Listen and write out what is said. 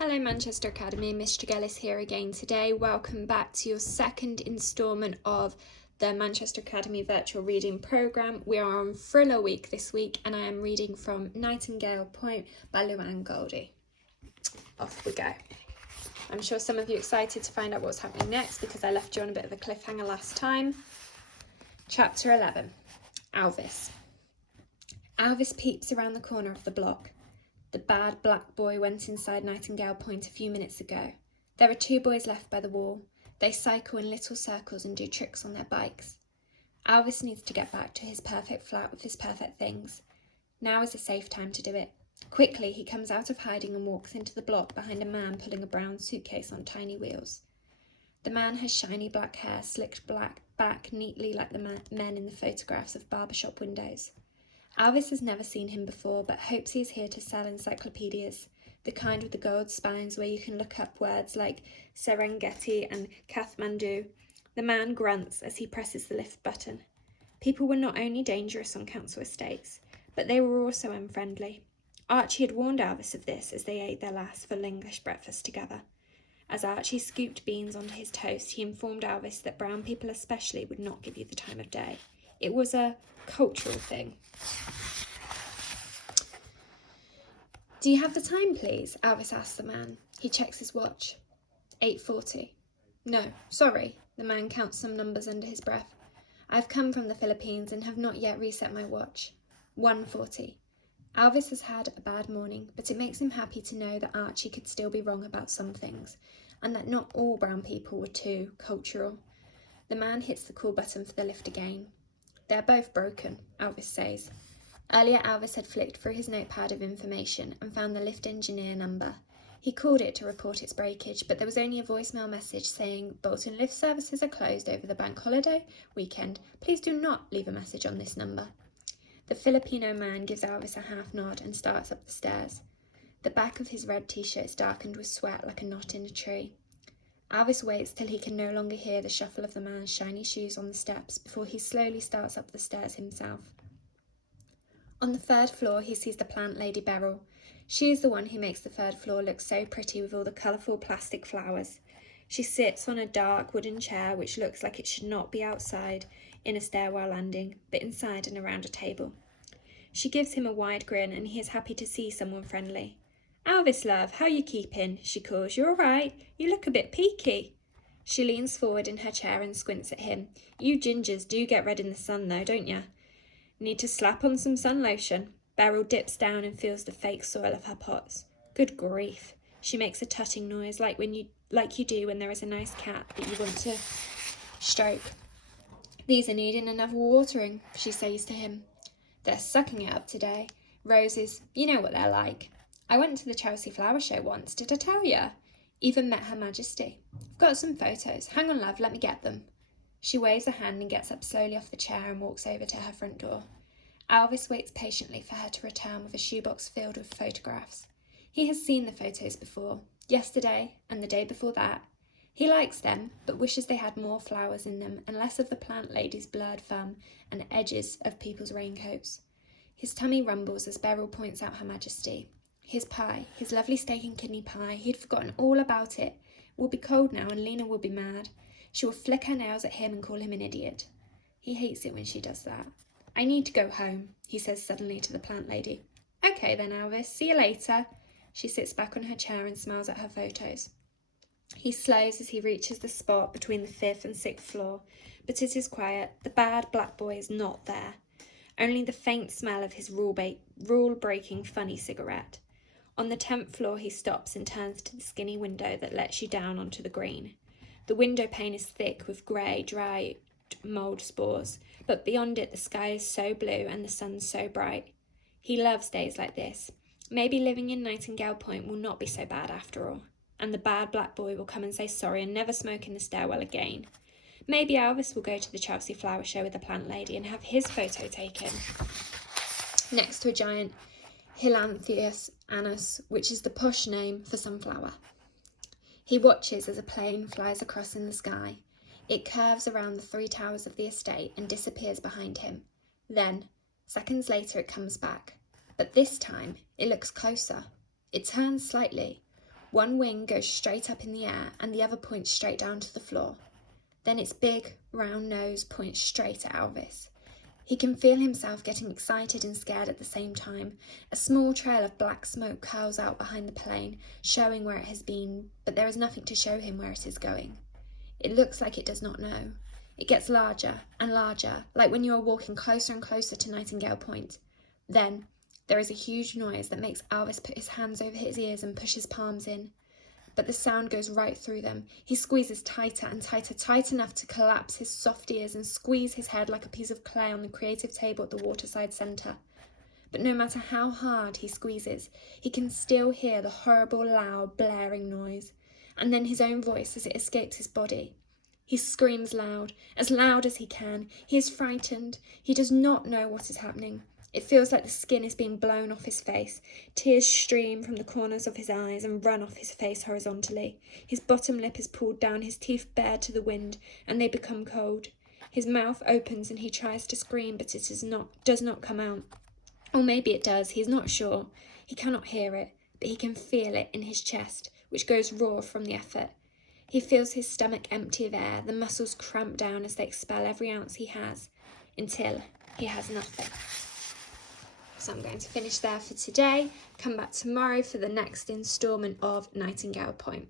Hello Manchester Academy, Miss Tregelles here again today. Welcome back to your second instalment of the Manchester Academy virtual reading programme. We are on Thriller Week this week and I am reading from Nightingale Point by Luan Goldie. Off we go. I'm sure some of you are excited to find out what's happening next because I left you on a bit of a cliffhanger last time. Chapter 11, Elvis. Elvis peeps around the corner of the block. The bad black boy went inside Nightingale Point a few minutes ago. There are 2 boys left by the wall. They cycle in little circles and do tricks on their bikes. Elvis needs to get back to his perfect flat with his perfect things. Now is a safe time to do it. Quickly, he comes out of hiding and walks into the block behind a man pulling a brown suitcase on tiny wheels. The man has shiny black hair slicked back neatly like the men in the photographs of barbershop windows. Elvis has never seen him before, but hopes he is here to sell encyclopedias, the kind with the gold spines where you can look up words like Serengeti and Kathmandu. The man grunts as he presses the lift button. People were not only dangerous on council estates, but they were also unfriendly. Archie had warned Elvis of this as they ate their last full English breakfast together. As Archie scooped beans onto his toast, he informed Elvis that brown people especially would not give you the time of day. It was a cultural thing. Do you have the time, please? Elvis asked the man. He checks his watch. 8:40. No, sorry. The man counts some numbers under his breath. I've come from the Philippines and have not yet reset my watch. 1:40. Elvis has had a bad morning, but it makes him happy to know that Archie could still be wrong about some things, and that not all brown people were too cultural. The man hits the call button for the lift again. They're both broken, Elvis says. Earlier, Elvis had flicked through his notepad of information and found the lift engineer number. He called it to report its breakage, but there was only a voicemail message saying, Bolton lift services are closed over the bank holiday weekend. Please do not leave a message on this number. The Filipino man gives Elvis a half nod and starts up the stairs. The back of his red t-shirt is darkened with sweat like a knot in a tree. Elvis waits till he can no longer hear the shuffle of the man's shiny shoes on the steps before he slowly starts up the stairs himself. On the 3rd floor, he sees the plant lady Beryl. She is the one who makes the 3rd floor look so pretty with all the colourful plastic flowers. She sits on a dark wooden chair which looks like it should not be outside in a stairwell landing, but inside and around a table. She gives him a wide grin and he is happy to see someone friendly. Elvis, love, how you keeping? She calls. You all right? You look a bit peaky. She leans forward in her chair and squints at him. You gingers do get red in the sun though, don't you? Need to slap on some sun lotion. Beryl dips down and feels the fake soil of her pots. Good grief. She makes a tutting noise like you do when there is a nice cat that you want to stroke. These are needing another watering, she says to him. They're sucking it up today. Roses, you know what they're like. I went to the Chelsea Flower Show once, did I tell you? Even met Her Majesty. I've got some photos. Hang on, love, let me get them. She waves a hand and gets up slowly off the chair and walks over to her front door. Elvis waits patiently for her to return with a shoebox filled with photographs. He has seen the photos before, yesterday and the day before that. He likes them, but wishes they had more flowers in them and less of the plant lady's blurred thumb and edges of people's raincoats. His tummy rumbles as Beryl points out Her Majesty. His pie, his lovely steak and kidney pie, he'd forgotten all about it. It will be cold now and Lena will be mad. She will flick her nails at him and call him an idiot. He hates it when she does that. I need to go home, he says suddenly to the plant lady. Okay then, Elvis, see you later. She sits back on her chair and smiles at her photos. He slows as he reaches the spot between the 5th and 6th floor, but it is quiet. The bad black boy is not there. Only the faint smell of his rule-breaking funny cigarette. On the 10th floor, he stops and turns to the skinny window that lets you down onto the green. The window pane is thick with grey, dry mould spores, but beyond it the sky is so blue and the sun so bright. He loves days like this. Maybe living in Nightingale Point will not be so bad after all, and the bad black boy will come and say sorry and never smoke in the stairwell again. Maybe Elvis will go to the Chelsea Flower Show with the plant lady and have his photo taken next to a giant Helianthus anus, which is the posh name for sunflower. He watches as a plane flies across in the sky. It curves around the 3 towers of the estate and disappears behind him. Then, seconds later, it comes back. But this time, it looks closer. It turns slightly. One wing goes straight up in the air and the other points straight down to the floor. Then its big, round nose points straight at Elvis. He can feel himself getting excited and scared at the same time. A small trail of black smoke curls out behind the plane, showing where it has been, but there is nothing to show him where it is going. It looks like it does not know. It gets larger and larger, like when you are walking closer and closer to Nightingale Point. Then, there is a huge noise that makes Elvis put his hands over his ears and push his palms in. But the sound goes right through them. He squeezes tighter and tighter, tight enough to collapse his soft ears and squeeze his head like a piece of clay on the creative table at the waterside centre. But no matter how hard he squeezes, he can still hear the horrible, loud, blaring noise, and then his own voice as it escapes his body. He screams loud as he can. He is frightened. He does not know what is happening. It feels like the skin is being blown off his face. Tears stream from the corners of his eyes and run off his face horizontally. His bottom lip is pulled down, his teeth bared to the wind, and they become cold. His mouth opens and he tries to scream, but it does not come out. Or maybe it does, he is not sure. He cannot hear it, but he can feel it in his chest, which goes raw from the effort. He feels his stomach empty of air, the muscles cramp down as they expel every ounce he has, until he has nothing. So I'm going to finish there for today. Come back tomorrow for the next instalment of Nightingale Point.